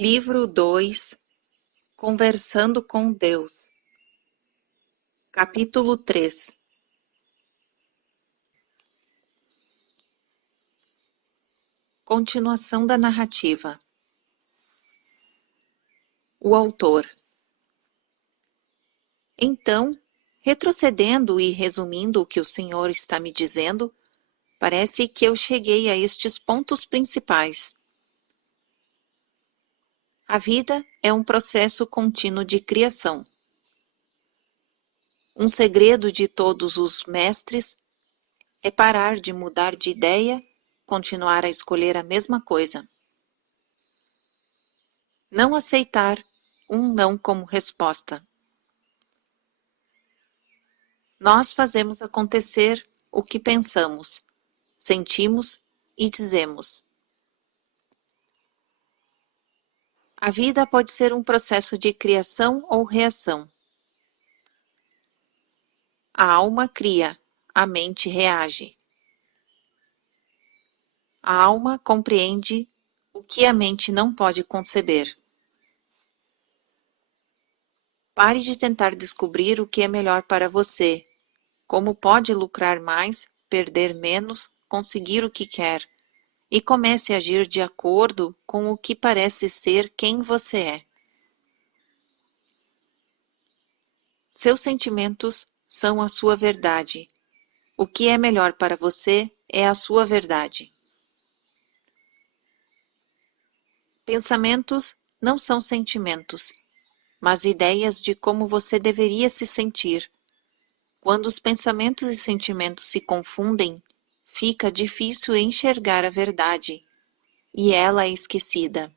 Livro 2 Conversando com Deus. Capítulo 3. Continuação da narrativa. O autor. Então, retrocedendo e resumindo o que o Senhor está me dizendo, parece que eu cheguei a estes pontos principais. A vida é um processo contínuo de criação. Um segredo de todos os mestres é parar de mudar de ideia, continuar a escolher a mesma coisa. Não aceitar um não como resposta. Nós fazemos acontecer o que pensamos, sentimos e dizemos. A vida pode ser um processo de criação ou reação. A alma cria, a mente reage. A alma compreende o que a mente não pode conceber. Pare de tentar descobrir o que é melhor para você, como pode lucrar mais, perder menos, conseguir o que quer, e comece a agir de acordo com o que parece ser quem você é. Seus sentimentos são a sua verdade. O que é melhor para você é a sua verdade. Pensamentos não são sentimentos, mas ideias de como você deveria se sentir. Quando os pensamentos e sentimentos se confundem, fica difícil enxergar a verdade, e ela é esquecida.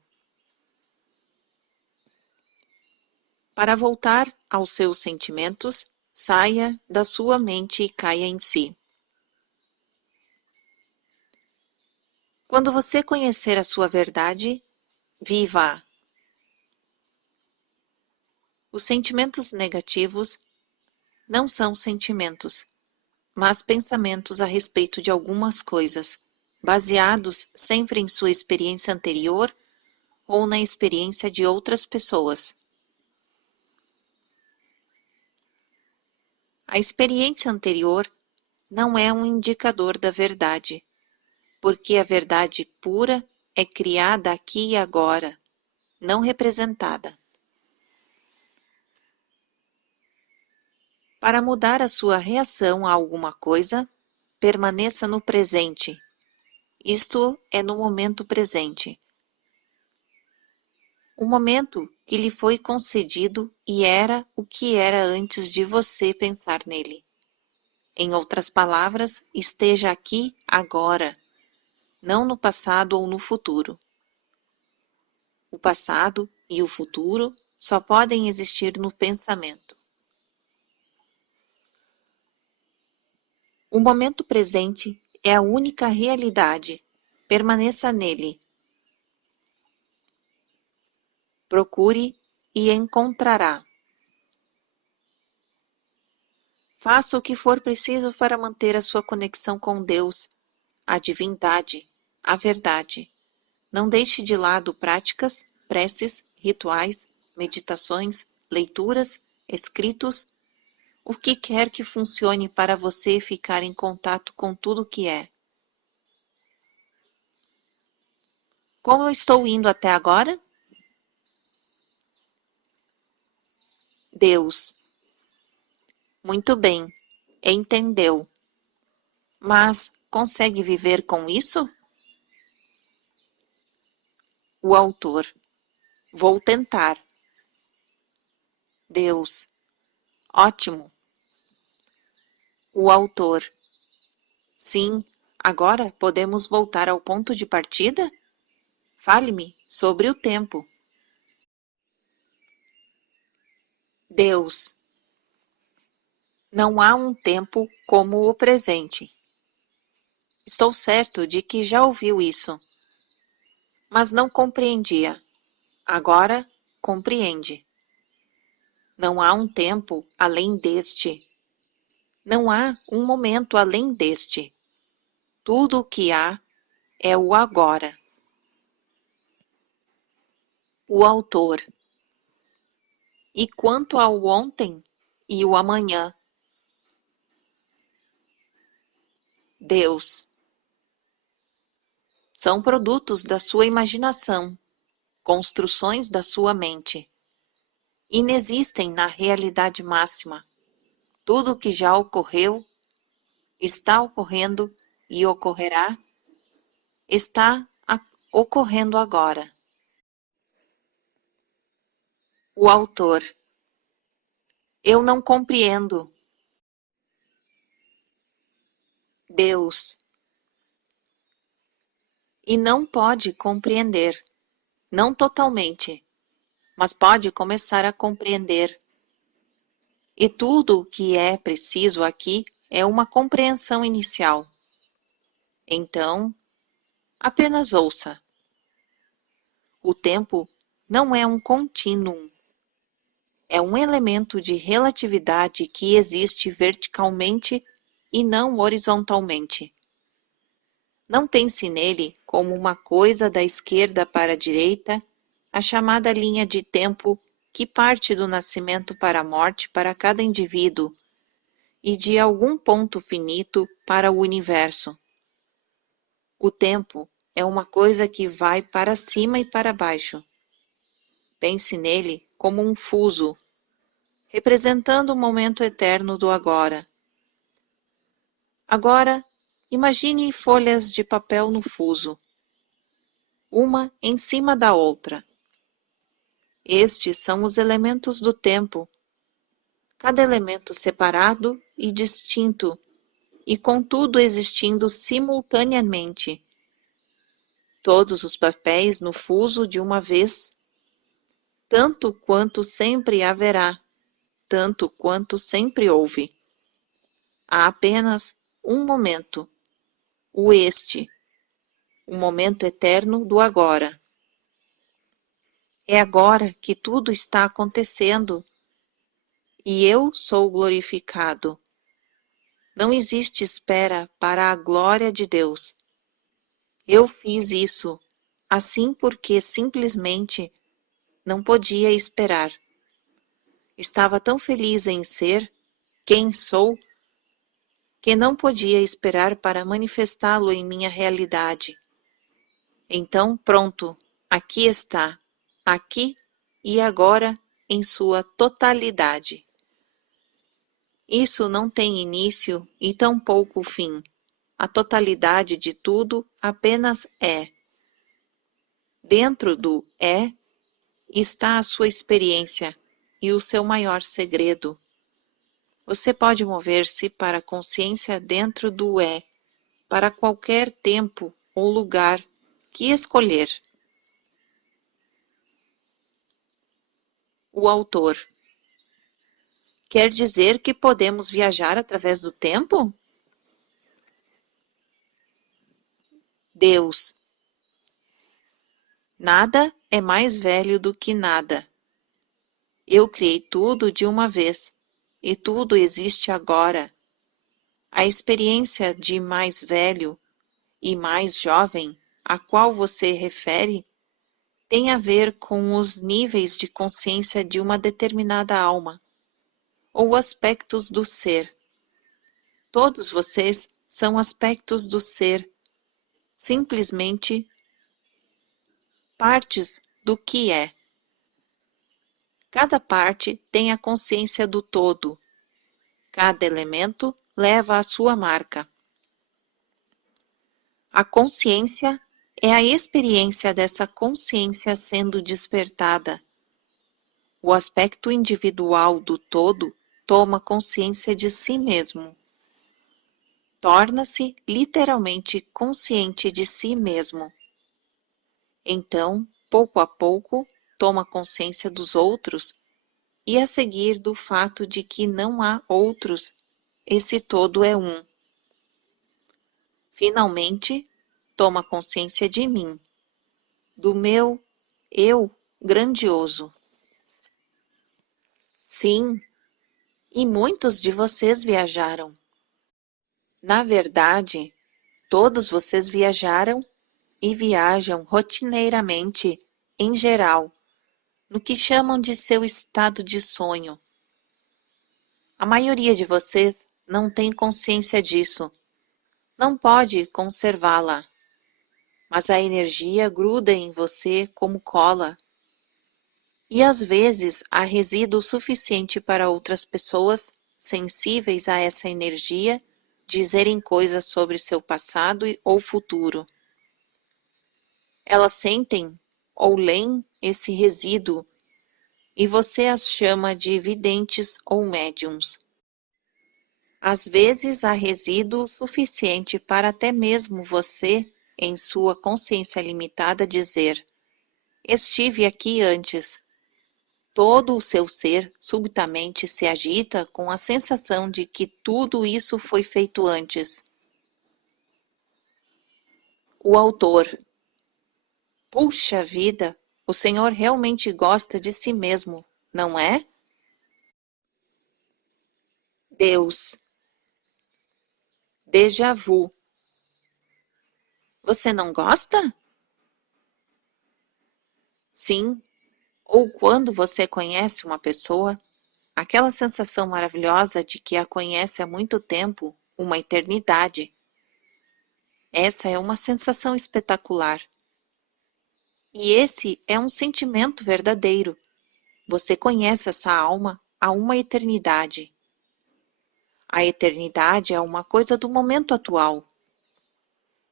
Para voltar aos seus sentimentos, saia da sua mente e caia em si. Quando você conhecer a sua verdade, viva-a. Os sentimentos negativos não são sentimentos, mas pensamentos a respeito de algumas coisas, baseados sempre em sua experiência anterior ou na experiência de outras pessoas. A experiência anterior não é um indicador da verdade, porque a verdade pura é criada aqui e agora, não representada. Para mudar a sua reação a alguma coisa, permaneça no presente. Isto é no momento presente. O momento que lhe foi concedido e era o que era antes de você pensar nele. Em outras palavras, esteja aqui agora, não no passado ou no futuro. O passado e o futuro só podem existir no pensamento. O momento presente é a única realidade. Permaneça nele. Procure e encontrará. Faça o que for preciso para manter a sua conexão com Deus, a divindade, a verdade. Não deixe de lado práticas, preces, rituais, meditações, leituras, escritos, o que quer que funcione para você ficar em contato com tudo o que é. Como eu estou indo até agora? Deus. Muito bem, entendeu. Mas consegue viver com isso? O autor. Vou tentar. Deus. Ótimo. O autor. Sim, agora podemos voltar ao ponto de partida? Fale-me sobre o tempo. Deus. Não há um tempo como o presente. Estou certo de que já ouviu isso, mas não compreendia. Agora compreende. Não há um tempo além deste. Não há um momento além deste. Tudo o que há é o agora. O autor. E quanto ao ontem e o amanhã? Deus. São produtos da sua imaginação, construções da sua mente. Inexistem na realidade máxima. Tudo o que já ocorreu, está ocorrendo e ocorrerá, está ocorrendo agora. O autor. Eu não compreendo. Deus. E não pode compreender, não totalmente, mas pode começar a compreender. E tudo o que é preciso aqui é uma compreensão inicial. Então, apenas ouça. O tempo não é um contínuo. É um elemento de relatividade que existe verticalmente e não horizontalmente. Não pense nele como uma coisa da esquerda para a direita, a chamada linha de tempo que parte do nascimento para a morte para cada indivíduo e de algum ponto finito para o universo. O tempo é uma coisa que vai para cima e para baixo. Pense nele como um fuso, representando o momento eterno do agora. Agora, imagine folhas de papel no fuso, uma em cima da outra. Estes são os elementos do tempo, cada elemento separado e distinto, e contudo existindo simultaneamente. Todos os papéis no fuso de uma vez, tanto quanto sempre haverá, tanto quanto sempre houve. Há apenas um momento, o momento eterno do agora. É agora que tudo está acontecendo, e eu sou glorificado. Não existe espera para a glória de Deus. Eu fiz isso, assim porque simplesmente não podia esperar. Estava tão feliz em ser quem sou, que não podia esperar para manifestá-lo em minha realidade. Então, pronto, aqui está, aqui e agora em sua totalidade. Isso não tem início e tampouco fim. A totalidade de tudo apenas é. Dentro do é está a sua experiência e o seu maior segredo. Você pode mover-se para a consciência dentro do é, para qualquer tempo ou lugar que escolher. O autor. Quer dizer que podemos viajar através do tempo? Deus. Nada é mais velho do que nada. Eu criei tudo de uma vez, e tudo existe agora. A experiência de mais velho e mais jovem, a qual você refere, tem a ver com os níveis de consciência de uma determinada alma, ou aspectos do ser. Todos vocês são aspectos do ser, simplesmente partes do que é. Cada parte tem a consciência do todo. Cada elemento leva a sua marca. A consciência é a experiência dessa consciência sendo despertada. O aspecto individual do todo toma consciência de si mesmo. Torna-se literalmente consciente de si mesmo. Então, pouco a pouco, toma consciência dos outros e a seguir do fato de que não há outros, esse todo é um. Finalmente, toma consciência de mim, do meu eu grandioso. Sim, e muitos de vocês viajaram. Na verdade, todos vocês viajaram e viajam rotineiramente, em geral, no que chamam de seu estado de sonho. A maioria de vocês não tem consciência disso, não pode conservá-la, mas a energia gruda em você como cola. E às vezes há resíduo suficiente para outras pessoas sensíveis a essa energia dizerem coisas sobre seu passado ou futuro. Elas sentem ou leem esse resíduo e você as chama de videntes ou médiums. Às vezes há resíduo suficiente para até mesmo você, em sua consciência limitada, dizer: estive aqui antes. Todo o seu ser subitamente se agita com a sensação de que tudo isso foi feito antes. O autor. Puxa vida, o Senhor realmente gosta de si mesmo, não é? Deus. Déjà vu. Você não gosta? Sim. Ou quando você conhece uma pessoa, aquela sensação maravilhosa de que a conhece há muito tempo, uma eternidade. Essa é uma sensação espetacular. E esse é um sentimento verdadeiro. Você conhece essa alma há uma eternidade. A eternidade é uma coisa do momento atual.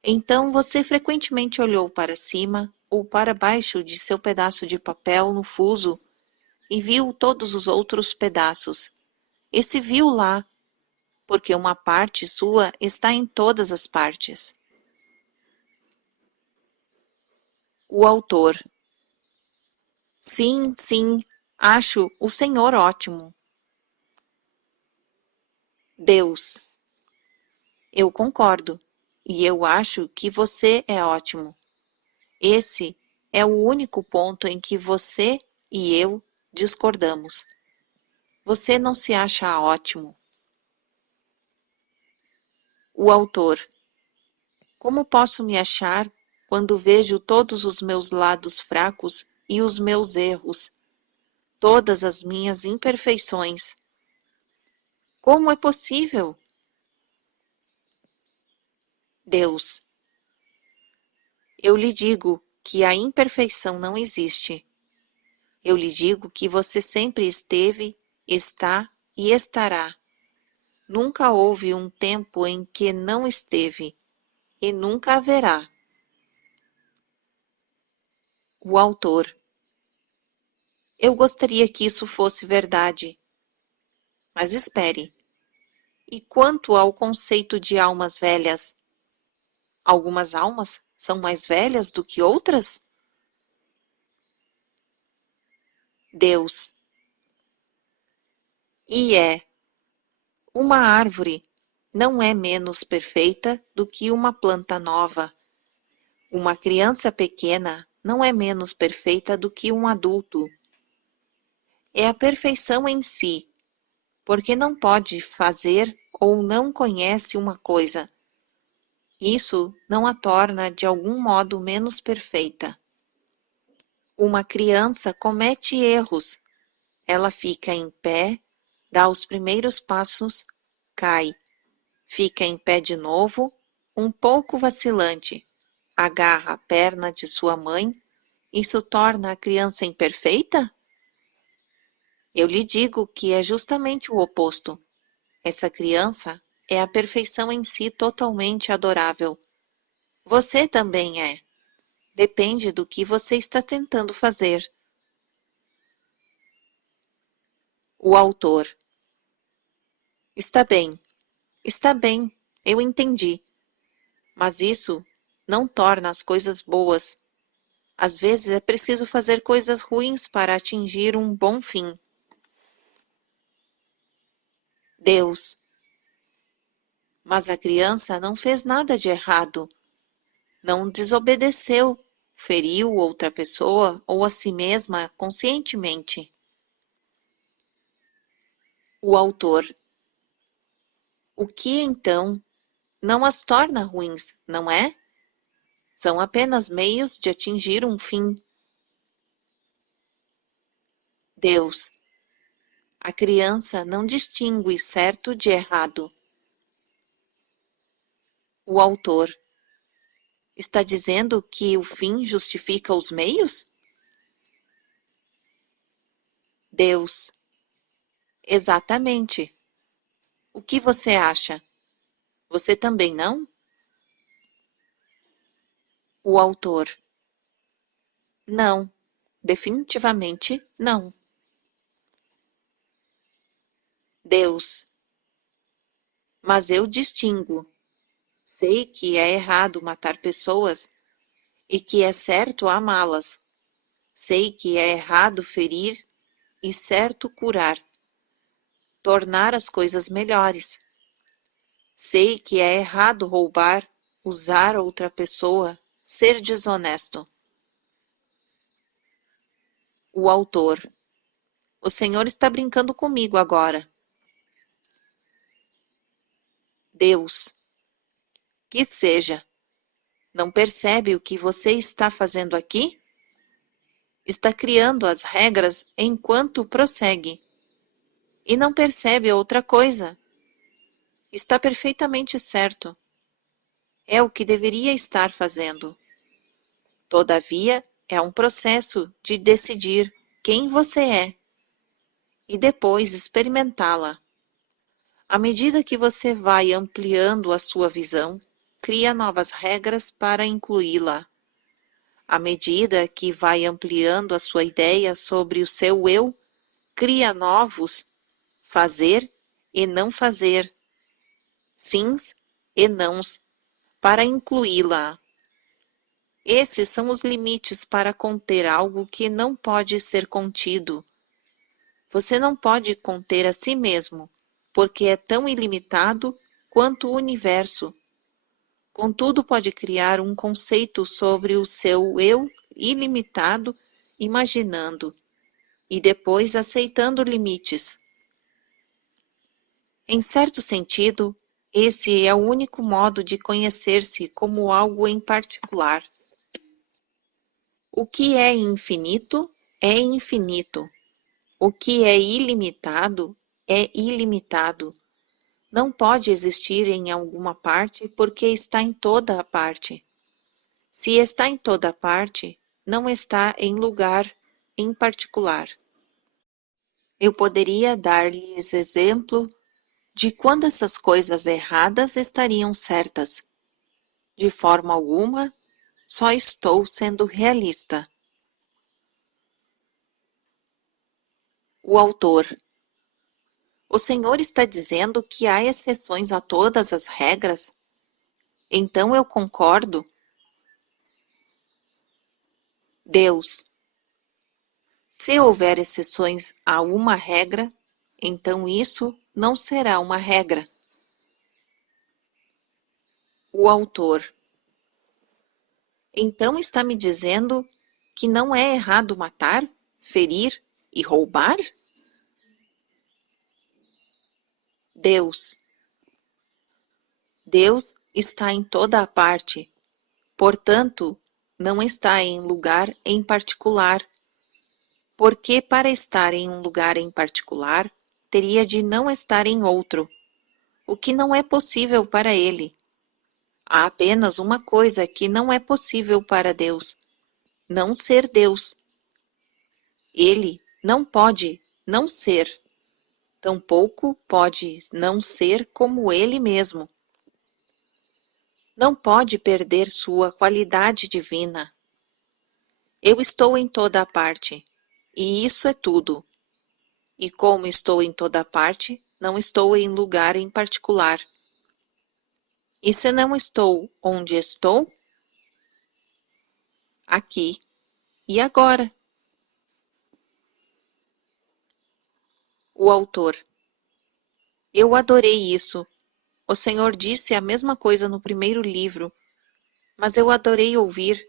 Então você frequentemente olhou para cima ou para baixo de seu pedaço de papel no fuso e viu todos os outros pedaços. E se viu lá, porque uma parte sua está em todas as partes. O autor. Sim, sim, acho o Senhor ótimo. Deus. Eu concordo, e eu acho que você é ótimo. Esse é o único ponto em que você e eu discordamos. Você não se acha ótimo. O autor. Como posso me achar quando vejo todos os meus lados fracos e os meus erros, todas as minhas imperfeições? Como é possível? Deus. Eu lhe digo que a imperfeição não existe. Eu lhe digo que você sempre esteve, está e estará. Nunca houve um tempo em que não esteve, e nunca haverá. O autor. Eu gostaria que isso fosse verdade. Mas espere. E quanto ao conceito de almas velhas? Algumas almas são mais velhas do que outras? Deus. E é. Uma árvore não é menos perfeita do que uma planta nova. Uma criança pequena não é menos perfeita do que um adulto. É a perfeição em si, porque não pode fazer ou não conhece uma coisa. Isso não a torna de algum modo menos perfeita. Uma criança comete erros. Ela fica em pé, dá os primeiros passos, cai. Fica em pé de novo, um pouco vacilante. Agarra a perna de sua mãe. Isso torna a criança imperfeita? Eu lhe digo que é justamente o oposto. Essa criança é a perfeição em si totalmente adorável. Você também é. Depende do que você está tentando fazer. O autor. Está bem, eu entendi. Mas isso não torna as coisas boas. Às vezes é preciso fazer coisas ruins para atingir um bom fim. Deus. Mas a criança não fez nada de errado. Não desobedeceu, feriu outra pessoa ou a si mesma conscientemente. O autor. O que então não as torna ruins, não é? São apenas meios de atingir um fim. Deus. A criança não distingue certo de errado. O autor. Está dizendo que o fim justifica os meios? Deus. Exatamente. O que você acha? Você também não? O autor. Não, definitivamente não. Deus. Mas eu distingo. Sei que é errado matar pessoas e que é certo amá-las. Sei que é errado ferir e certo curar, tornar as coisas melhores. Sei que é errado roubar, usar outra pessoa, ser desonesto. O autor. O Senhor está brincando comigo agora. Deus. Que seja. Não percebe o que você está fazendo aqui? Está criando as regras enquanto prossegue. E não percebe outra coisa. Está perfeitamente certo. É o que deveria estar fazendo. Todavia, é um processo de decidir quem você é e depois experimentá-la. À medida que você vai ampliando a sua visão, cria novas regras para incluí-la. À medida que vai ampliando a sua ideia sobre o seu eu, cria novos fazer e não fazer, sims e nãos, para incluí-la. Esses são os limites para conter algo que não pode ser contido. Você não pode conter a si mesmo, porque é tão ilimitado quanto o universo. Contudo, pode criar um conceito sobre o seu eu ilimitado, imaginando, e depois aceitando limites. Em certo sentido, esse é o único modo de conhecer-se como algo em particular. O que é infinito é infinito. O que é ilimitado é ilimitado. Não pode existir em alguma parte porque está em toda a parte. Se está em toda a parte, não está em lugar em particular. Eu poderia dar-lhes exemplo de quando essas coisas erradas estariam certas. De forma alguma, só estou sendo realista. O autor. O Senhor está dizendo que há exceções a todas as regras? Então eu concordo. Deus. Se houver exceções a uma regra, então isso não será uma regra. O autor. Então está me dizendo que não é errado matar, ferir e roubar? Deus. Deus está em toda a parte, portanto, não está em lugar em particular, porque para estar em um lugar em particular, teria de não estar em outro, o que não é possível para ele. Há apenas uma coisa que não é possível para Deus: não ser Deus. Ele não pode não ser, tampouco pode não ser como ele mesmo. Não pode perder sua qualidade divina. Eu estou em toda a parte, e isso é tudo. E como estou em toda a parte, não estou em lugar em particular. E se não estou onde estou? Aqui e agora. O autor. Eu adorei isso. O Senhor disse a mesma coisa no primeiro livro, mas eu adorei ouvir.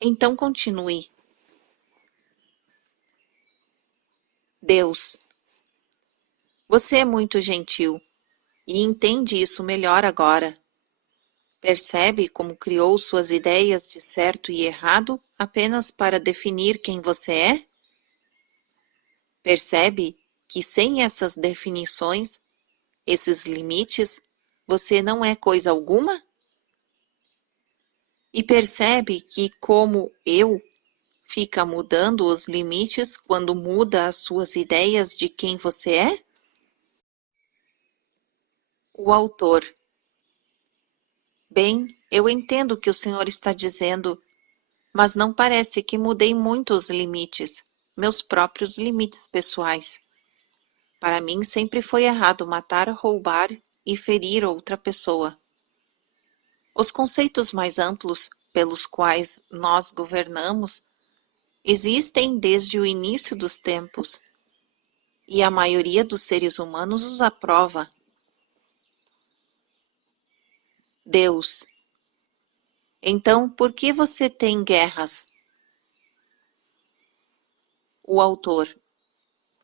Então continue. Deus. Você é muito gentil e entende isso melhor agora. Percebe como criou suas ideias de certo e errado apenas para definir quem você é? Percebe que sem essas definições, esses limites, você não é coisa alguma? E percebe que, como eu, fica mudando os limites quando muda as suas ideias de quem você é? O autor. Bem, eu entendo o que o senhor está dizendo, mas não parece que mudei muito os limites, meus próprios limites pessoais. Para mim sempre foi errado matar, roubar e ferir outra pessoa. Os conceitos mais amplos pelos quais nós governamos existem desde o início dos tempos, e a maioria dos seres humanos os aprova. Deus. Então, por que você tem guerras? O autor.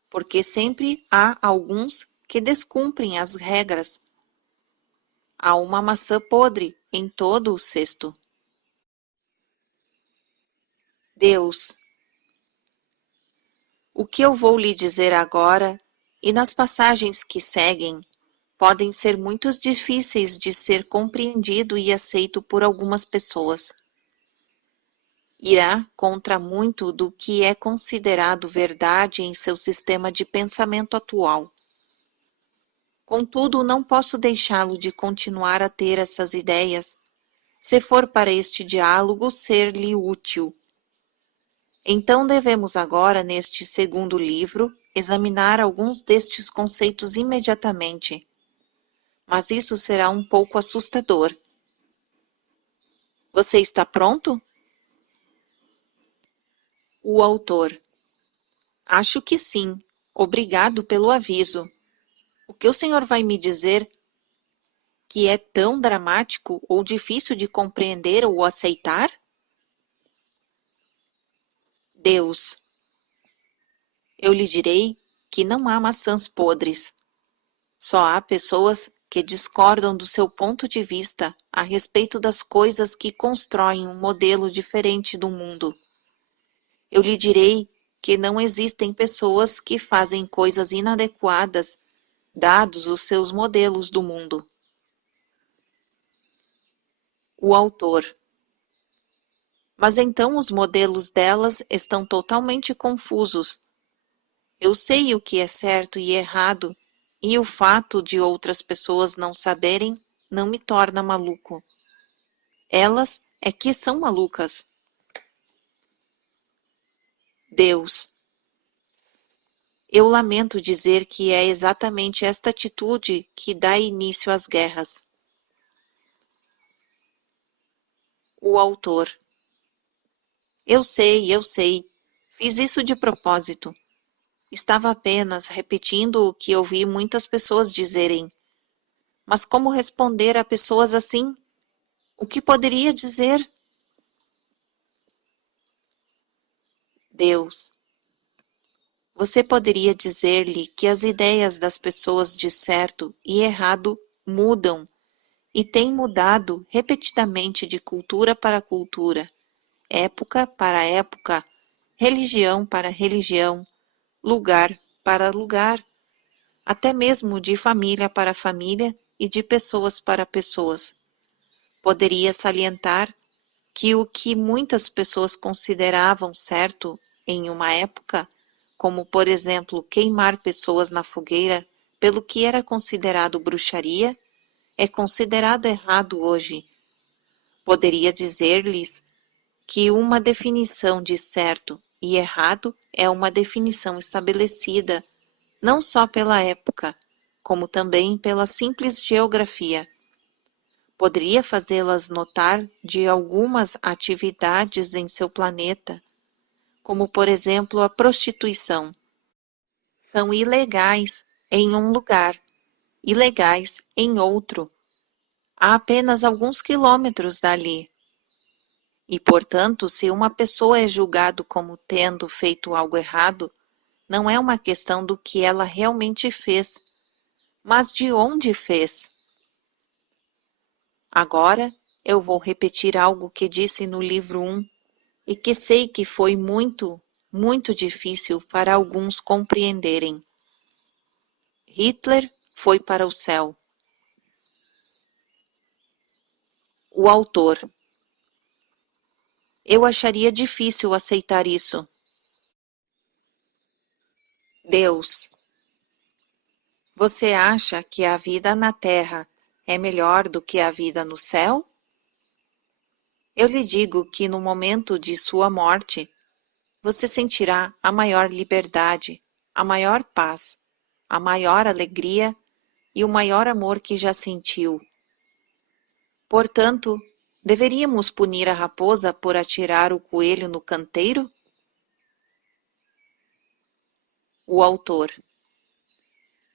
Porque sempre há alguns que descumprem as regras. Há uma maçã podre em todo o cesto. Deus. O que eu vou lhe dizer agora e nas passagens que seguem podem ser muito difíceis de ser compreendido e aceito por algumas pessoas. Irá contra muito do que é considerado verdade em seu sistema de pensamento atual. Contudo, não posso deixá-lo de continuar a ter essas ideias, se for para este diálogo ser-lhe útil. Então devemos agora, neste segundo livro, examinar alguns destes conceitos imediatamente. Mas isso será um pouco assustador. Você está pronto? O autor. Acho que sim. Obrigado pelo aviso. O que o senhor vai me dizer que é tão dramático ou difícil de compreender ou aceitar? Deus. Eu lhe direi que não há maçãs podres. Só há pessoas que discordam do seu ponto de vista a respeito das coisas que constroem um modelo diferente do mundo. Eu lhe direi que não existem pessoas que fazem coisas inadequadas, dados os seus modelos do mundo. O autor. Mas então os modelos delas estão totalmente confusos. Eu sei o que é certo e errado, e o fato de outras pessoas não saberem não me torna maluco. Elas é que são malucas. Deus. Eu lamento dizer que é exatamente esta atitude que dá início às guerras. O autor. Eu sei. Fiz isso de propósito. Estava apenas repetindo o que ouvi muitas pessoas dizerem. Mas como responder a pessoas assim? O que poderia dizer? Deus. Você poderia dizer-lhe que as ideias das pessoas de certo e errado mudam e têm mudado repetidamente de cultura para cultura, época para época, religião para religião, lugar para lugar, até mesmo de família para família e de pessoas para pessoas. Poderia salientar que o que muitas pessoas consideravam certo em uma época, como por exemplo queimar pessoas na fogueira pelo que era considerado bruxaria, é considerado errado hoje. Poderia dizer-lhes que uma definição de certo e errado é uma definição estabelecida não só pela época, como também pela simples geografia. Poderia fazê-las notar de algumas atividades em seu planeta, como por exemplo a prostituição. São ilegais em um lugar, ilegais em outro, a apenas alguns quilômetros dali. E, portanto, se uma pessoa é julgada como tendo feito algo errado, não é uma questão do que ela realmente fez, mas de onde fez. Agora eu vou repetir algo que disse no livro 1 e que sei que foi muito, muito difícil para alguns compreenderem. Hitler foi para o céu. O autor. Eu acharia difícil aceitar isso. Deus. Você acha que a vida na Terra é melhor do que a vida no céu? Eu lhe digo que no momento de sua morte, você sentirá a maior liberdade, a maior paz, a maior alegria e o maior amor que já sentiu. Portanto, deveríamos punir a raposa por atirar o coelho no canteiro? O autor.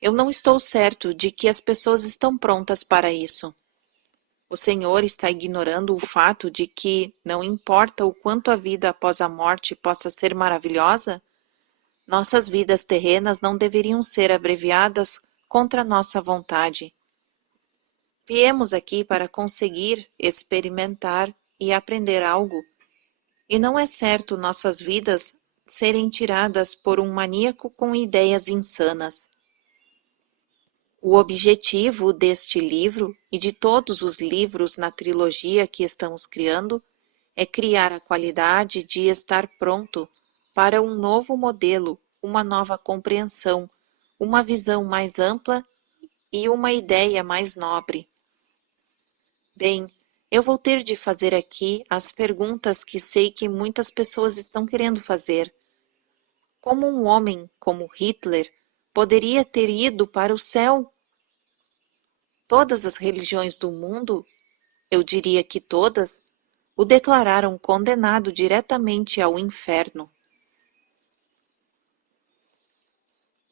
Eu não estou certo de que as pessoas estão prontas para isso. O Senhor está ignorando o fato de que, não importa o quanto a vida após a morte possa ser maravilhosa, nossas vidas terrenas não deveriam ser abreviadas contra nossa vontade. Viemos aqui para conseguir experimentar e aprender algo, e não é certo nossas vidas serem tiradas por um maníaco com ideias insanas. O objetivo deste livro e de todos os livros na trilogia que estamos criando é criar a qualidade de estar pronto para um novo modelo, uma nova compreensão, uma visão mais ampla e uma ideia mais nobre. Bem, eu vou ter de fazer aqui as perguntas que sei que muitas pessoas estão querendo fazer. Como um homem como Hitler poderia ter ido para o céu? Todas as religiões do mundo, eu diria que todas, o declararam condenado diretamente ao inferno.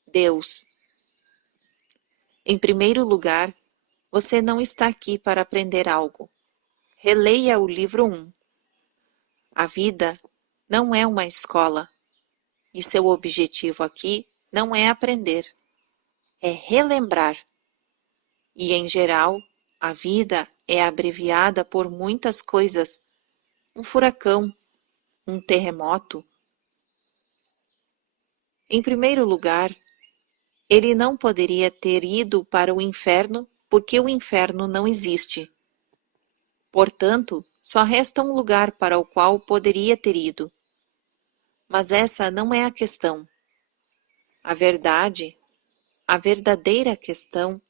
Deus. Em primeiro lugar, você não está aqui para aprender algo. Releia o livro 1. A vida não é uma escola, e seu objetivo aqui não é aprender, é relembrar. E, em geral, a vida é abreviada por muitas coisas. Um furacão, um terremoto. Em primeiro lugar, ele não poderia ter ido para o inferno porque o inferno não existe. Portanto, só resta um lugar para o qual poderia ter ido. Mas essa não é a questão. A verdade, a verdadeira questão,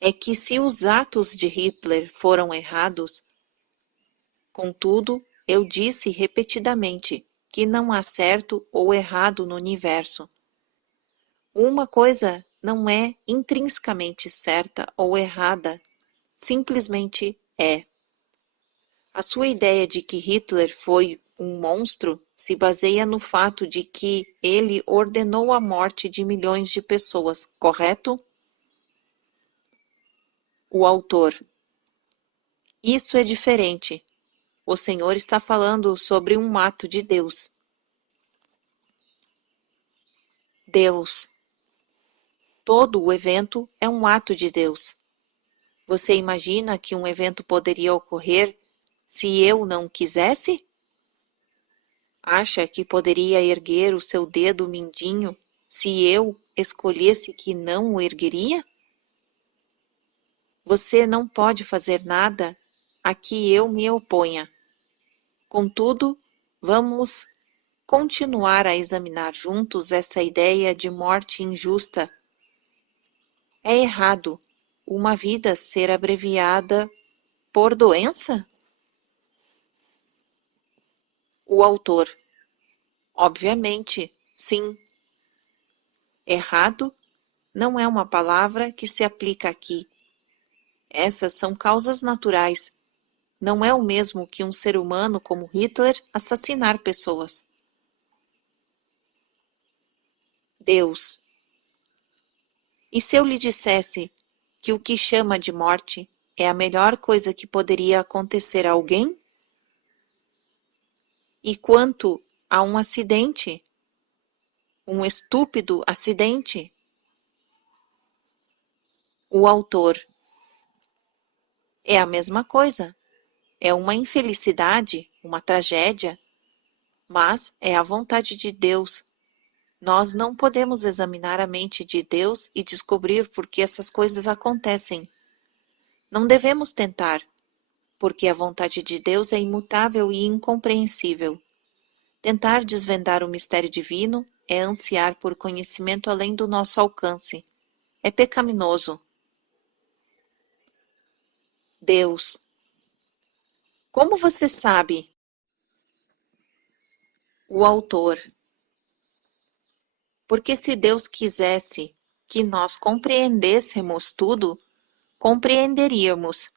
é que se os atos de Hitler foram errados, contudo, eu disse repetidamente que não há certo ou errado no universo. Uma coisa não é intrinsecamente certa ou errada, simplesmente é. A sua ideia de que Hitler foi um monstro se baseia no fato de que ele ordenou a morte de milhões de pessoas, correto? O autor. Isso é diferente. O Senhor está falando sobre um ato de Deus. Deus. Todo o evento é um ato de Deus. Você imagina que um evento poderia ocorrer se eu não quisesse? Acha que poderia erguer o seu dedo mindinho se eu escolhesse que não o ergueria? Você não pode fazer nada a que eu me oponha. Contudo, vamos continuar a examinar juntos essa ideia de morte injusta. É errado uma vida ser abreviada por doença? O autor. Obviamente, sim. Errado não é uma palavra que se aplica aqui. Essas são causas naturais. Não é o mesmo que um ser humano como Hitler assassinar pessoas. Deus. E se eu lhe dissesse que o que chama de morte é a melhor coisa que poderia acontecer a alguém? E quanto a um acidente? Um estúpido acidente? O autor. É a mesma coisa. É uma infelicidade, uma tragédia. mas é a vontade de Deus. Nós não podemos examinar a mente de Deus e descobrir por que essas coisas acontecem. Não devemos tentar, porque a vontade de Deus é imutável e incompreensível. Tentar desvendar o mistério divino é ansiar por conhecimento além do nosso alcance. É pecaminoso. Deus. Como você sabe? O autor. Porque se Deus quisesse que nós compreendêssemos tudo, compreenderíamos.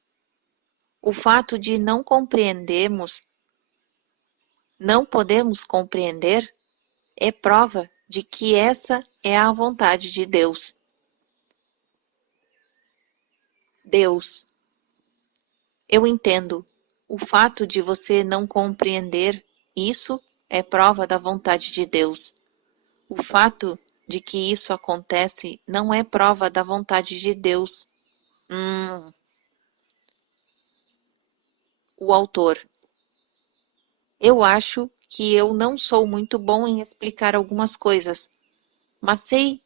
O fato de não compreendermos, não podemos compreender, é prova de que essa é a vontade de Deus. Deus. Eu entendo. O fato de você não compreender isso é prova da vontade de Deus. O fato de que isso acontece não é prova da vontade de Deus. O autor. Eu acho que eu não sou muito bom em explicar algumas coisas, mas sei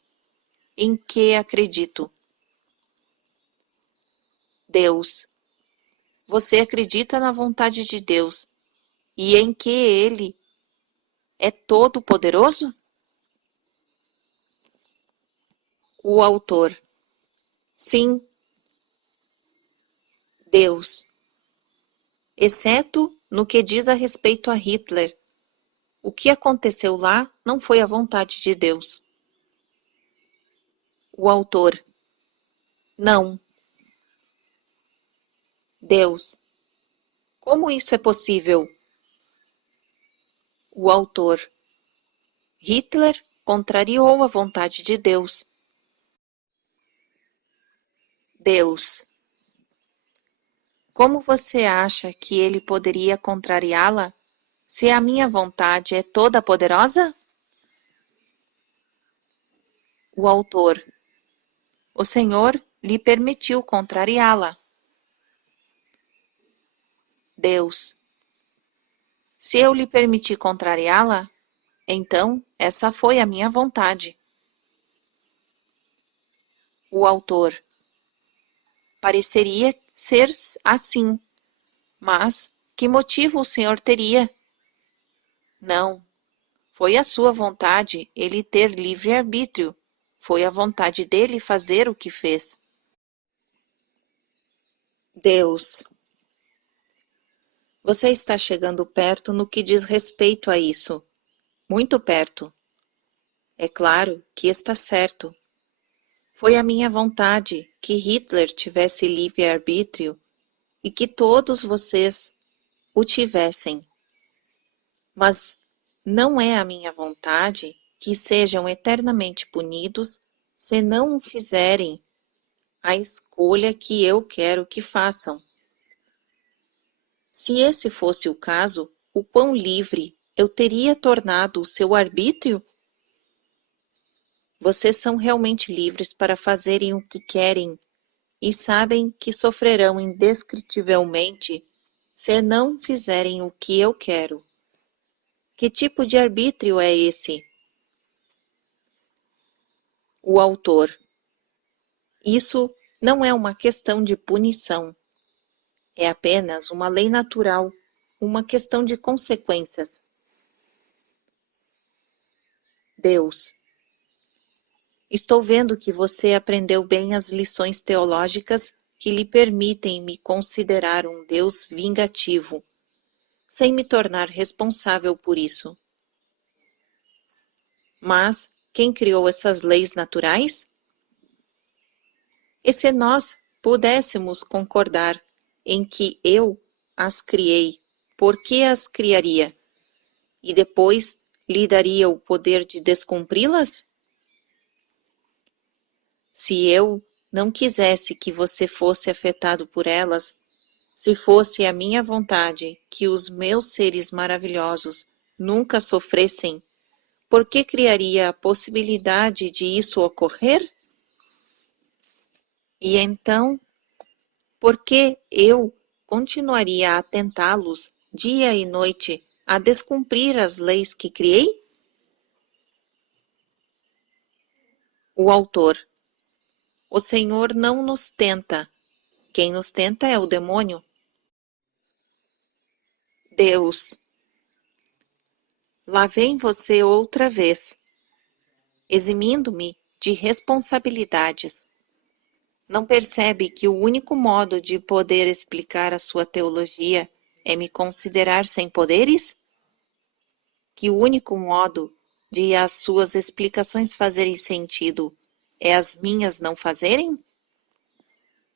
em que acredito. Deus. Você acredita na vontade de Deus e em que Ele é todo-poderoso? O autor. Sim, Deus. Exceto no que diz a respeito a Hitler. O que aconteceu lá não foi a vontade de Deus. O autor. Não. Deus. Como isso é possível? O autor. Hitler contrariou a vontade de Deus. Deus. Como você acha que ele poderia contrariá-la se a minha vontade é toda poderosa? O autor. O Senhor lhe permitiu contrariá-la. Deus. Se eu lhe permiti contrariá-la, então essa foi a minha vontade. O autor. Pareceria ser assim, mas que motivo o Senhor teria? Não, foi a sua vontade ele ter livre-arbítrio. Foi a vontade dele fazer o que fez. Deus. Você está chegando perto no que diz respeito a isso. Muito perto. É claro que está certo. Foi a minha vontade que Hitler tivesse livre-arbítrio e que todos vocês o tivessem. Mas não é a minha vontade que sejam eternamente punidos se não o fizerem a escolha que eu quero que façam. Se esse fosse o caso, o quão livre eu teria tornado o seu arbítrio? Vocês são realmente livres para fazerem o que querem e sabem que sofrerão indescritivelmente se não fizerem o que eu quero. Que tipo de arbítrio é esse? O autor. Isso não é uma questão de punição. É apenas uma lei natural, uma questão de consequências. Deus. Estou vendo que você aprendeu bem as lições teológicas que lhe permitem me considerar um Deus vingativo, sem me tornar responsável por isso. Mas quem criou essas leis naturais? E se nós pudéssemos concordar em que eu as criei, por que as criaria? E depois lhe daria o poder de descumpri-las? Se eu não quisesse que você fosse afetado por elas, se fosse a minha vontade que os meus seres maravilhosos nunca sofressem, por que criaria a possibilidade de isso ocorrer? E então, por que eu continuaria a tentá-los dia e noite a descumprir as leis que criei? O autor: o Senhor não nos tenta. Quem nos tenta é o demônio. Deus: lá vem você outra vez, eximindo-me de responsabilidades. Não percebe que o único modo de poder explicar a sua teologia é me considerar sem poderes? Que o único modo de as suas explicações fazerem sentido é as minhas não fazerem?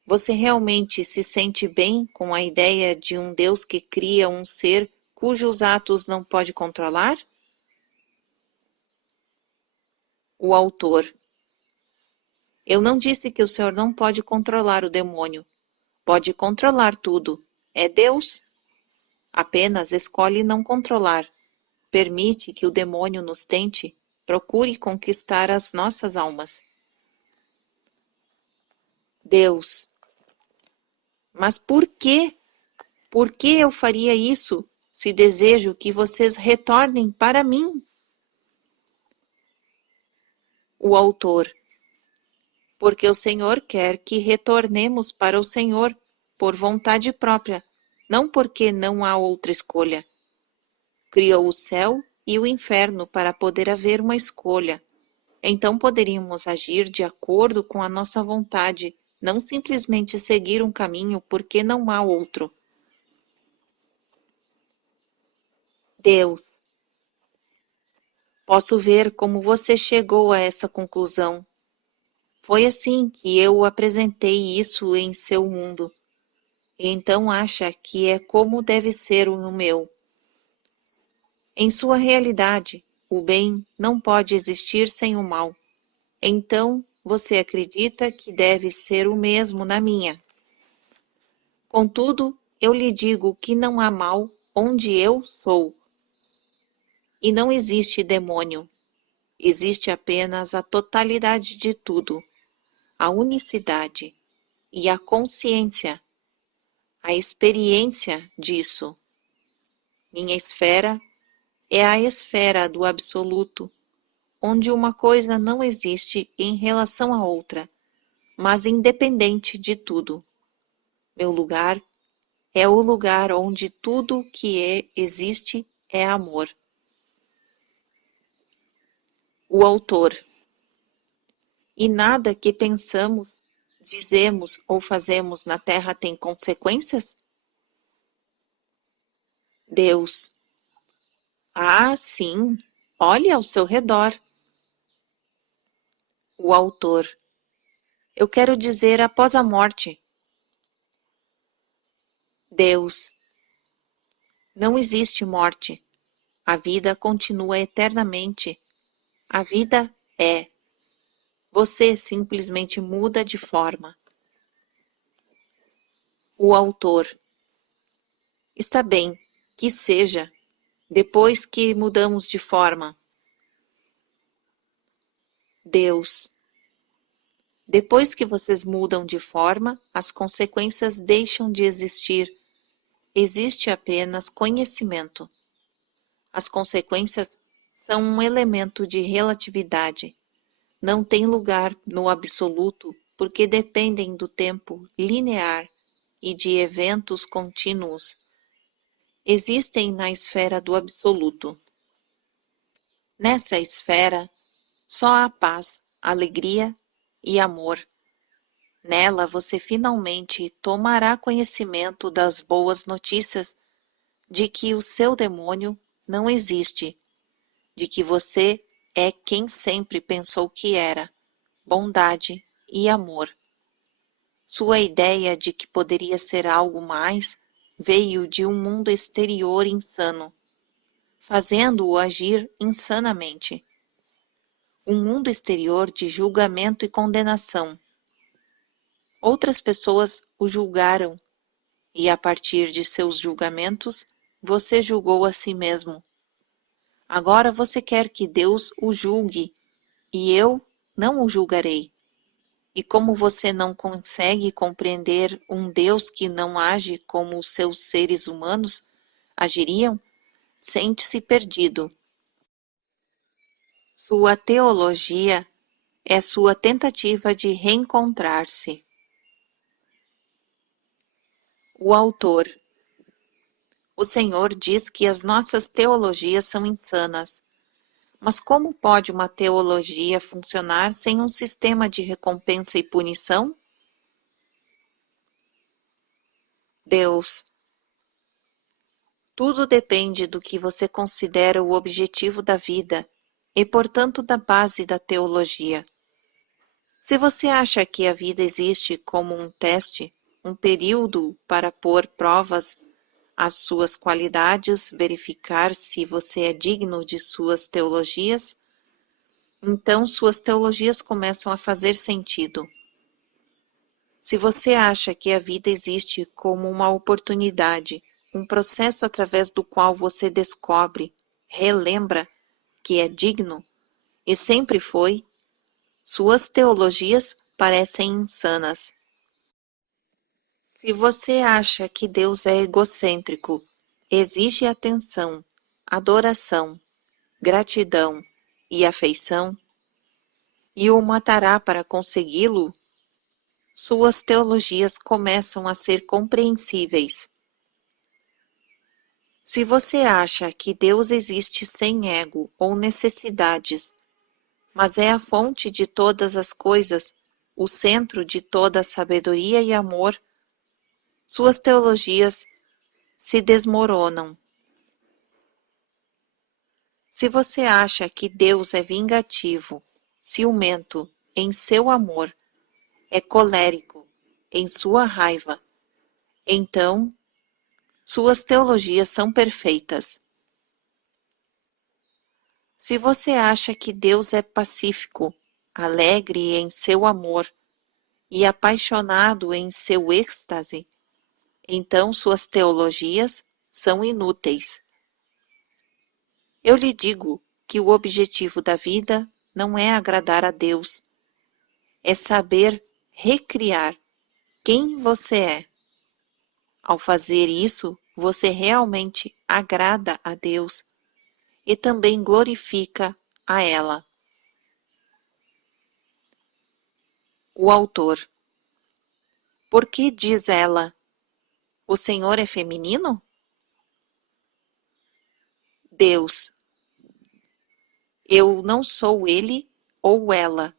Você realmente se sente bem com a ideia de um Deus que cria um ser cujos atos não pode controlar? O autor: eu não disse que o Senhor não pode controlar o demônio. Pode controlar tudo. É Deus. Apenas escolhe não controlar. Permite que o demônio nos tente, procure conquistar as nossas almas. Deus: mas por quê? Por que eu faria isso se desejo que vocês retornem para mim? O autor: porque o Senhor quer que retornemos para o Senhor por vontade própria, não porque não há outra escolha. Criou o céu e o inferno para poder haver uma escolha. Então poderíamos agir de acordo com a nossa vontade, não simplesmente seguir um caminho porque não há outro. Deus: posso ver como você chegou a essa conclusão. Foi assim que eu apresentei isso em seu mundo. E então acha que é como deve ser no meu. Em sua realidade, o bem não pode existir sem o mal. Então, você acredita que deve ser o mesmo na minha. Contudo, eu lhe digo que não há mal onde eu sou. E não existe demônio. Existe apenas a totalidade de tudo, a unicidade e a consciência, a experiência disso. Minha esfera é a esfera do absoluto, onde uma coisa não existe em relação à outra, mas independente de tudo. Meu lugar é o lugar onde tudo que existe é amor. O autor: e nada que pensamos, dizemos ou fazemos na Terra tem consequências? Deus: ah, sim, olhe ao seu redor. O autor: eu quero dizer após a morte. Deus: não existe morte. A vida continua eternamente. A vida é. Você simplesmente muda de forma. O autor: está bem, que seja, depois que mudamos de forma. Deus: depois que vocês mudam de forma, as consequências deixam de existir. Existe apenas conhecimento. As consequências são um elemento de relatividade. Não têm lugar no absoluto porque dependem do tempo linear e de eventos contínuos. Existem na esfera do absoluto. Nessa esfera, só há paz, alegria e amor. Nela você finalmente tomará conhecimento das boas notícias de que o seu demônio não existe, de que você é quem sempre pensou que era, bondade e amor. Sua ideia de que poderia ser algo mais veio de um mundo exterior insano, fazendo-o agir insanamente. Um mundo exterior de julgamento e condenação. Outras pessoas o julgaram, e a partir de seus julgamentos, você julgou a si mesmo. Agora você quer que Deus o julgue, e eu não o julgarei. E como você não consegue compreender um Deus que não age como os seus seres humanos agiriam, sente-se perdido. Sua teologia é sua tentativa de reencontrar-se. O autor. O Senhor diz que as nossas teologias são insanas. Mas como pode uma teologia funcionar sem um sistema de recompensa e punição? Deus. Tudo depende do que você considera o objetivo da vida e, portanto, da base da teologia. Se você acha que a vida existe como um teste, um período para pôr provas às suas qualidades, verificar se você é digno de suas teologias, então suas teologias começam a fazer sentido. Se você acha que a vida existe como uma oportunidade, um processo através do qual você descobre, relembra que é digno e sempre foi, suas teologias parecem insanas. Se você acha que Deus é egocêntrico, exige atenção, adoração, gratidão e afeição, e o matará para consegui-lo, suas teologias começam a ser compreensíveis. Se você acha que Deus existe sem ego ou necessidades, mas é a fonte de todas as coisas, o centro de toda a sabedoria e amor, suas teologias se desmoronam. Se você acha que Deus é vingativo, ciumento em seu amor, é colérico em sua raiva, então suas teologias são perfeitas. Se você acha que Deus é pacífico, alegre em seu amor e apaixonado em seu êxtase, então suas teologias são inúteis. Eu lhe digo que o objetivo da vida não é agradar a Deus, é saber recriar quem você é. Ao fazer isso, você realmente agrada a Deus e também glorifica a ela. O autor. Por que diz ela, o Senhor é feminino? Deus. Eu não sou ele ou ela.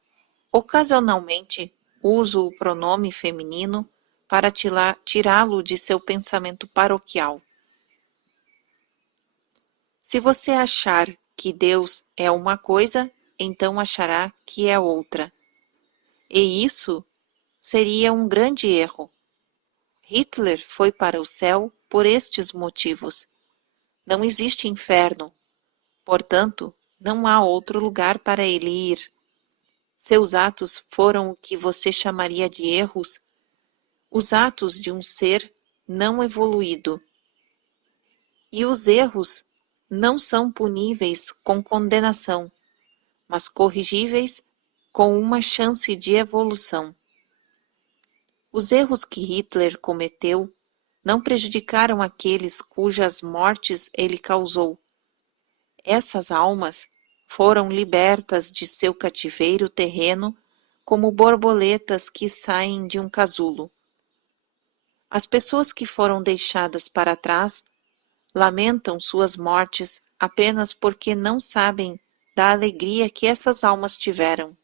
Ocasionalmente, uso o pronome feminino para tirá-lo de seu pensamento paroquial. Se você achar que Deus é uma coisa, então achará que é outra. E isso seria um grande erro. Hitler foi para o céu por estes motivos. Não existe inferno, portanto, não há outro lugar para ele ir. Seus atos foram o que você chamaria de erros, os atos de um ser não evoluído. E os erros não são puníveis com condenação, mas corrigíveis com uma chance de evolução. Os erros que Hitler cometeu não prejudicaram aqueles cujas mortes ele causou. Essas almas foram libertas de seu cativeiro terreno como borboletas que saem de um casulo. As pessoas que foram deixadas para trás lamentam suas mortes apenas porque não sabem da alegria que essas almas tiveram.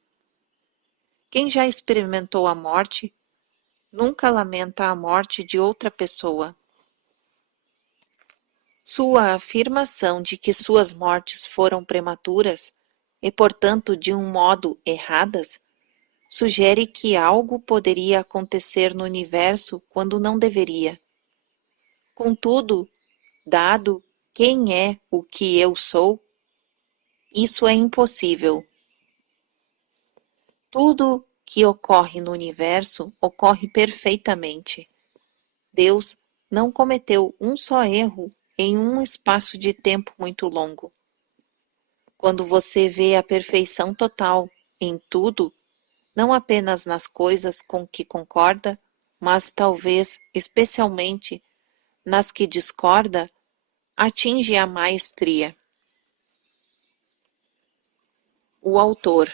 Quem já experimentou a morte nunca lamenta a morte de outra pessoa. Sua afirmação de que suas mortes foram prematuras e, portanto, de um modo erradas, sugere que algo poderia acontecer no universo quando não deveria. Contudo, dado quem é o que eu sou, isso é impossível. Tudo que ocorre no universo ocorre perfeitamente. Deus não cometeu um só erro em um espaço de tempo muito longo. Quando você vê a perfeição total em tudo, não apenas nas coisas com que concorda, mas talvez especialmente nas que discorda, atinge a maestria. O autor.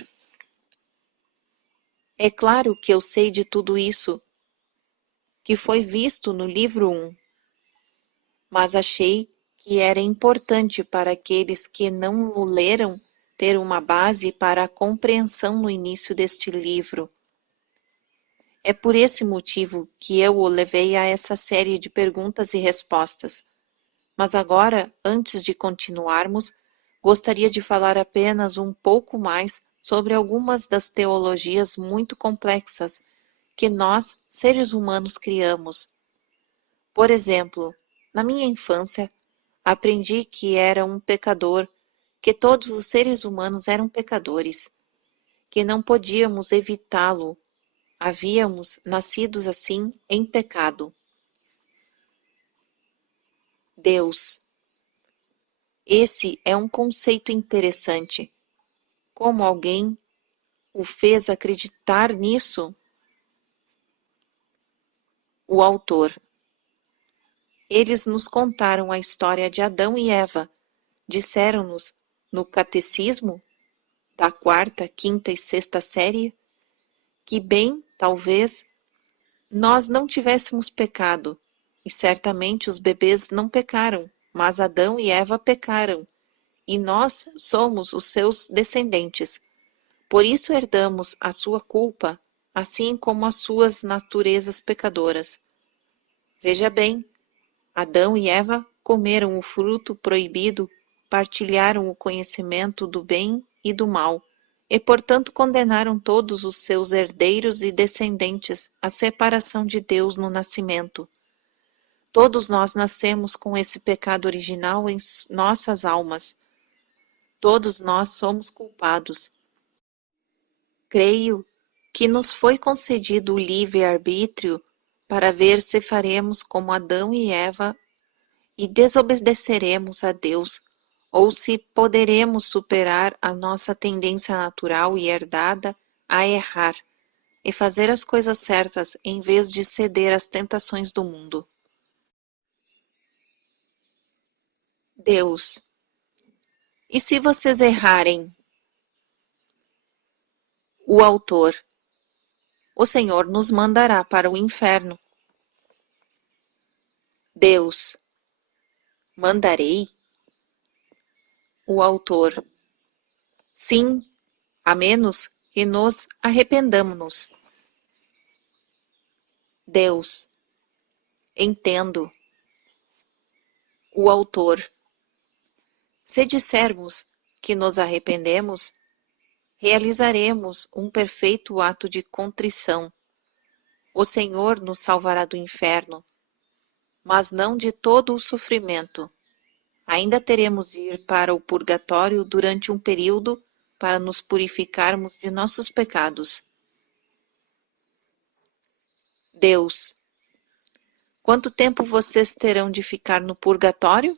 É claro que eu sei de tudo isso que foi visto no livro 1, mas achei que era importante para aqueles que não o leram ter uma base para a compreensão no início deste livro. É por esse motivo que eu o levei a essa série de perguntas e respostas. Mas agora, antes de continuarmos, gostaria de falar apenas um pouco mais sobre algumas das teologias muito complexas que nós, seres humanos, criamos. Por exemplo, na minha infância, aprendi que era um pecador, que todos os seres humanos eram pecadores, que não podíamos evitá-lo, havíamos nascidos assim em pecado. Deus. Esse é um conceito interessante. Como alguém o fez acreditar nisso? O autor. Eles nos contaram a história de Adão e Eva. Disseram-nos, no catecismo, da quarta, quinta e sexta série, que bem, talvez, nós não tivéssemos pecado, e certamente os bebês não pecaram, mas Adão e Eva pecaram, e nós somos os seus descendentes. Por isso herdamos a sua culpa, assim como as suas naturezas pecadoras. Veja bem, Adão e Eva comeram o fruto proibido, partilharam o conhecimento do bem e do mal, e portanto condenaram todos os seus herdeiros e descendentes à separação de Deus no nascimento. Todos nós nascemos com esse pecado original em nossas almas. Todos nós somos culpados. Creio que nos foi concedido o livre-arbítrio para ver se faremos como Adão e Eva e desobedeceremos a Deus, ou se poderemos superar a nossa tendência natural e herdada a errar e fazer as coisas certas em vez de ceder às tentações do mundo. Deus. E se vocês errarem? O autor. O Senhor nos mandará para o inferno. Deus. Mandarei? O autor. Sim, a menos que nos arrependamos. Deus. Entendo. O autor. Se dissermos que nos arrependemos, realizaremos um perfeito ato de contrição. O Senhor nos salvará do inferno, mas não de todo o sofrimento. Ainda teremos de ir para o purgatório durante um período para nos purificarmos de nossos pecados. Deus. Quanto tempo vocês terão de ficar no purgatório?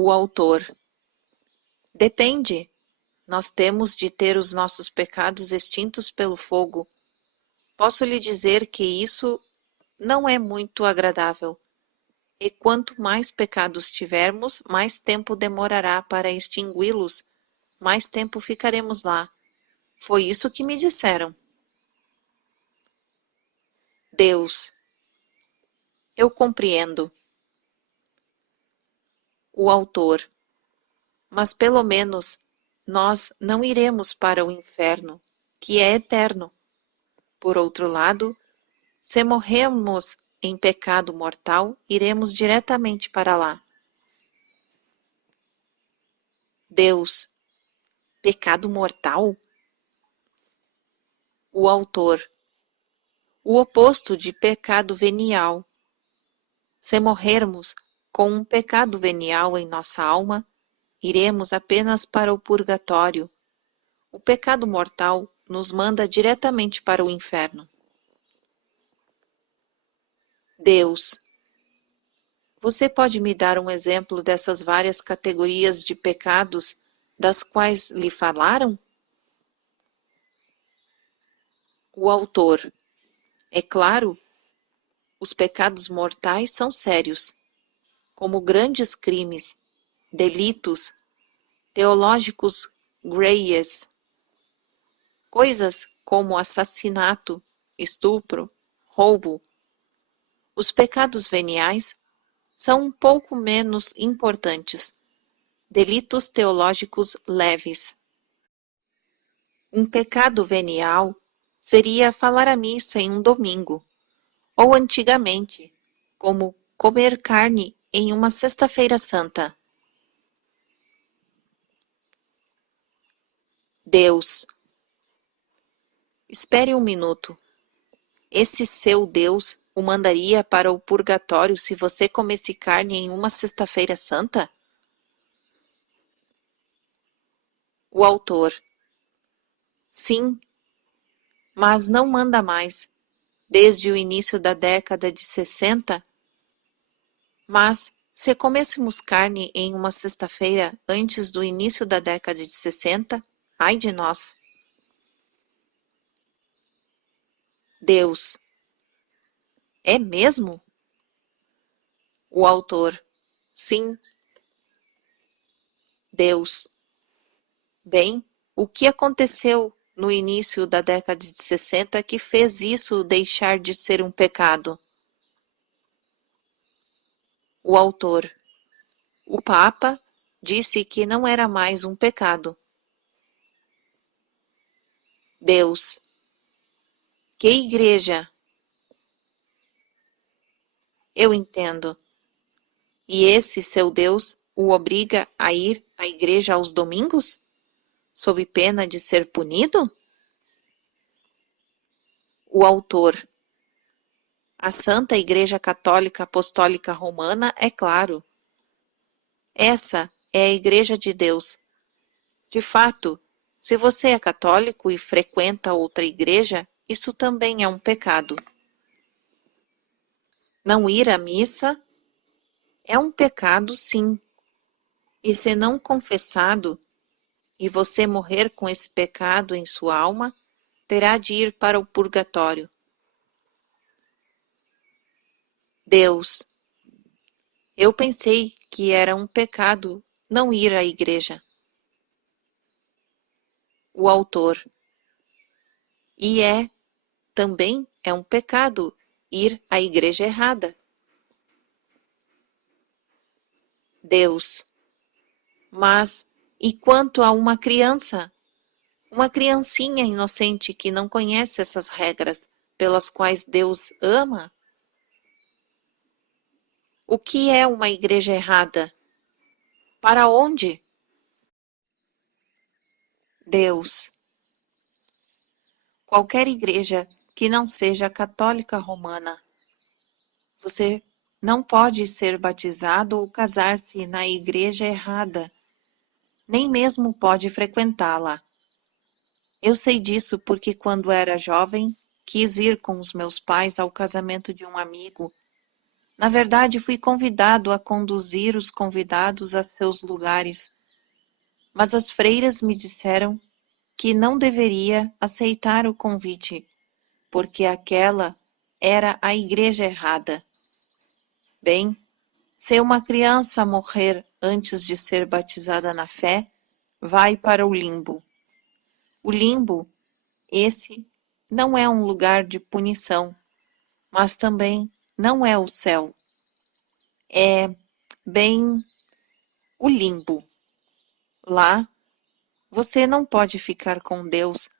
O autor. Depende. Nós temos de ter os nossos pecados extintos pelo fogo. Posso lhe dizer que isso não é muito agradável. E quanto mais pecados tivermos, mais tempo demorará para extingui-los, mais tempo ficaremos lá. Foi isso que me disseram. Deus. Eu compreendo. O autor. Mas pelo menos nós não iremos para o inferno, que é eterno. Por outro lado, se morrermos em pecado mortal, iremos diretamente para lá. Deus. Pecado mortal? O autor. O oposto de pecado venial. Se morrermos com um pecado venial em nossa alma, iremos apenas para o purgatório. O pecado mortal nos manda diretamente para o inferno. Deus. Você pode me dar um exemplo dessas várias categorias de pecados das quais lhe falaram? O autor. É claro, os pecados mortais são sérios. como grandes crimes, delitos teológicos graies, coisas como assassinato, estupro, roubo. Os pecados veniais são um pouco menos importantes, delitos teológicos leves. Um pecado venial seria falar a missa em um domingo, ou antigamente, como comer carne em uma sexta-feira santa. Deus. Espere um minuto. Esse seu Deus o mandaria para o purgatório se você comesse carne em uma sexta-feira santa? O autor. Sim, mas não manda mais. Desde o início da década de 60. Mas, se comêssemos carne em uma sexta-feira antes do início da década de 60, ai de nós. Deus. É mesmo? O autor. Sim. Deus. Bem, o que aconteceu no início da década de 60 que fez isso deixar de ser um pecado? O autor. O Papa disse que não era mais um pecado. Deus. Que igreja? Eu entendo. E esse seu Deus o obriga a ir à igreja aos domingos? Sob pena de ser punido? O autor. A Santa Igreja Católica Apostólica Romana, é claro. Essa é a Igreja de Deus. De fato, se você é católico e frequenta outra igreja, isso também é um pecado. Não ir à missa é um pecado, sim. E se não confessado, e você morrer com esse pecado em sua alma, terá de ir para o purgatório. Deus. Eu pensei que era um pecado não ir à igreja. O autor. E também é um pecado ir à igreja errada. Deus. Mas, e quanto a uma criança? Uma criancinha inocente que não conhece essas regras pelas quais Deus ama? O que é uma igreja errada? Para onde? Deus. Qualquer igreja que não seja católica romana. Você não pode ser batizado ou casar-se na igreja errada, nem mesmo pode frequentá-la. Eu sei disso porque quando era jovem, quis ir com os meus pais ao casamento de um amigo. Na verdade, fui convidado a conduzir os convidados a seus lugares, mas as freiras me disseram que não deveria aceitar o convite, porque aquela era a igreja errada. Bem, se uma criança morrer antes de ser batizada na fé, vai para o limbo. O limbo, esse, não é um lugar de punição, mas também não é o céu. É, bem, o limbo. Lá, você não pode ficar com Deus,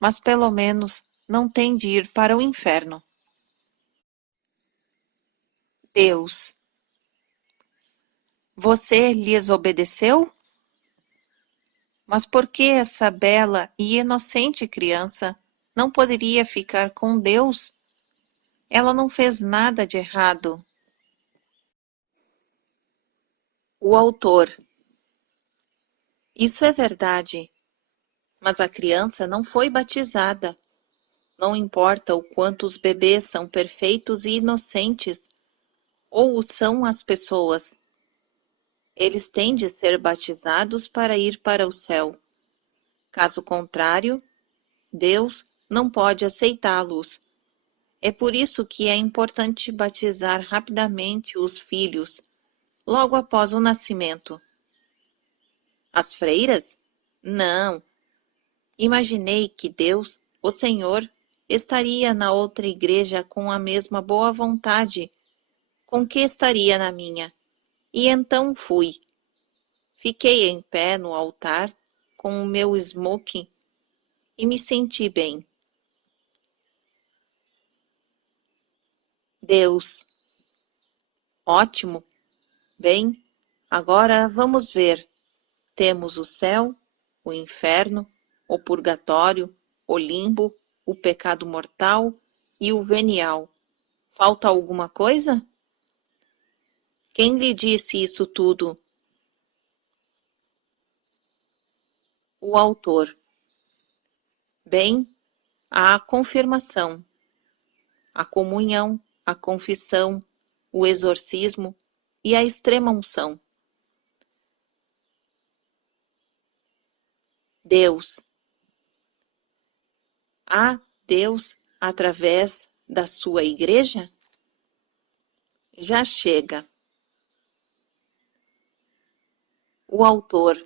mas pelo menos não tem de ir para o inferno. Deus. Você lhes obedeceu? Mas por que essa bela e inocente criança não poderia ficar com Deus? Ela não fez nada de errado. O autor. Isso é verdade, mas a criança não foi batizada. Não importa o quanto os bebês são perfeitos e inocentes, ou o são as pessoas. Eles têm de ser batizados para ir para o céu. Caso contrário, Deus não pode aceitá-los. É por isso que é importante batizar rapidamente os filhos, logo após o nascimento. As freiras? Não. Imaginei que Deus, o Senhor, estaria na outra igreja com a mesma boa vontade com que estaria na minha. E então fui. Fiquei em pé no altar com o meu smoking e me senti bem. Deus. Ótimo. Bem, agora vamos ver. Temos o céu, o inferno, o purgatório, o limbo, o pecado mortal e o venial. Falta alguma coisa? Quem lhe disse isso tudo? O autor. Bem, a confirmação, a comunhão, a confissão, o exorcismo e a extrema-unção. Deus. Há Deus através da sua igreja? Já chega. O autor.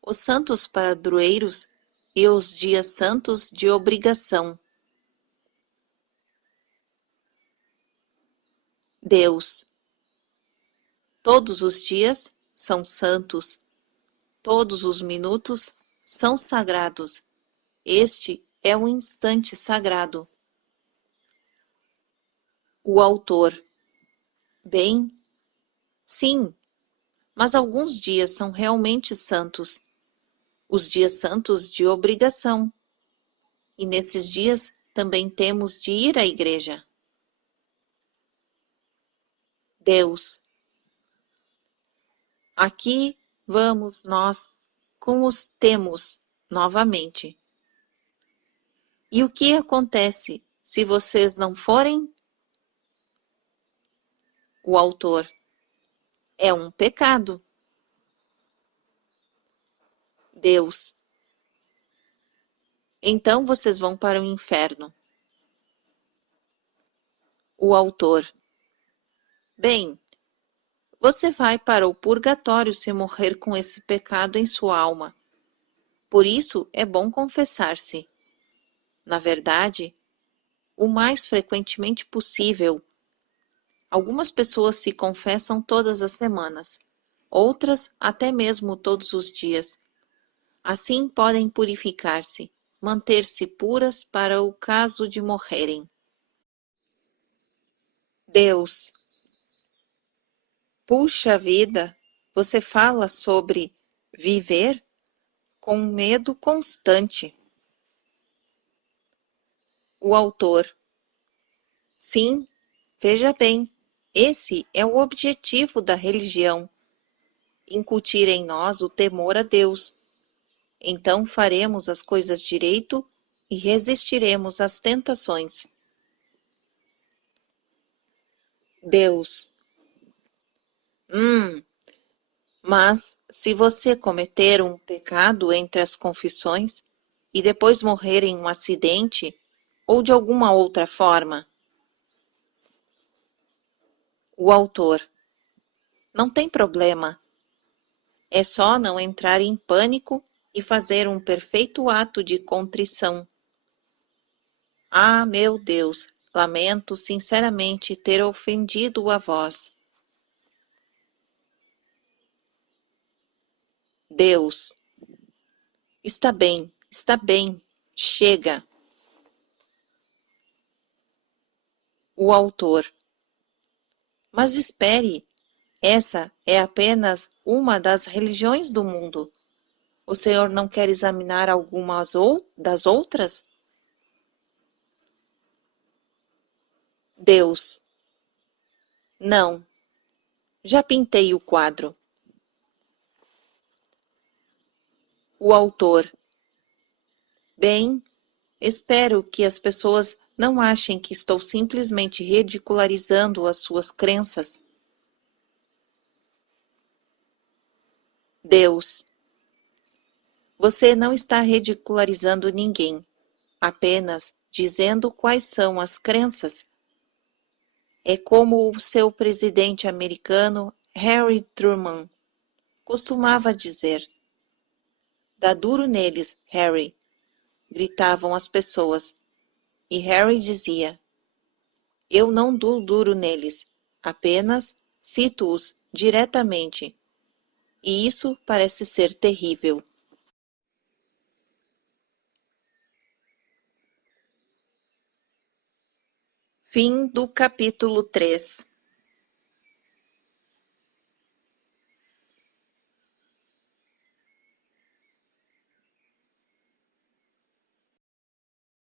Os santos padroeiros e os dias santos de obrigação. Deus. Todos os dias são santos, todos os minutos são sagrados. Este é um instante sagrado. O autor. Bem, sim, mas alguns dias são realmente santos, os dias santos de obrigação. E nesses dias também temos de ir à igreja. Deus. Aqui vamos nós com os temos novamente. E o que acontece se vocês não forem? O autor. É um pecado. Deus. Então vocês vão para o inferno. O autor. Bem, você vai para o purgatório se morrer com esse pecado em sua alma. Por isso é bom confessar-se. Na verdade, o mais frequentemente possível. Algumas pessoas se confessam todas as semanas, outras até mesmo todos os dias. Assim podem purificar-se, manter-se puras para o caso de morrerem. Deus. Puxa vida, você fala sobre viver com medo constante. O autor. Sim, veja bem, esse é o objetivo da religião. Incutir em nós o temor a Deus. Então faremos as coisas direito e resistiremos às tentações. Deus. Mas se você cometer um pecado entre as confissões e depois morrer em um acidente ou de alguma outra forma? O autor. Não tem problema. É só não entrar em pânico e fazer um perfeito ato de contrição. Ah, meu Deus, lamento sinceramente ter ofendido a vós. Deus. Está bem, chega. O autor. Mas espere, essa é apenas uma das religiões do mundo. O senhor não quer examinar algumas das outras? Deus. Não. Já pintei o quadro. O autor. Bem, espero que as pessoas não achem que estou simplesmente ridicularizando as suas crenças. Deus. Você não está ridicularizando ninguém, apenas dizendo quais são as crenças. É como o seu presidente americano, Harry Truman, costumava dizer: "Dá duro neles, Harry", gritavam as pessoas, e Harry dizia: "Eu não dou duro neles, apenas cito-os diretamente, e isso parece ser terrível." Fim do capítulo 3.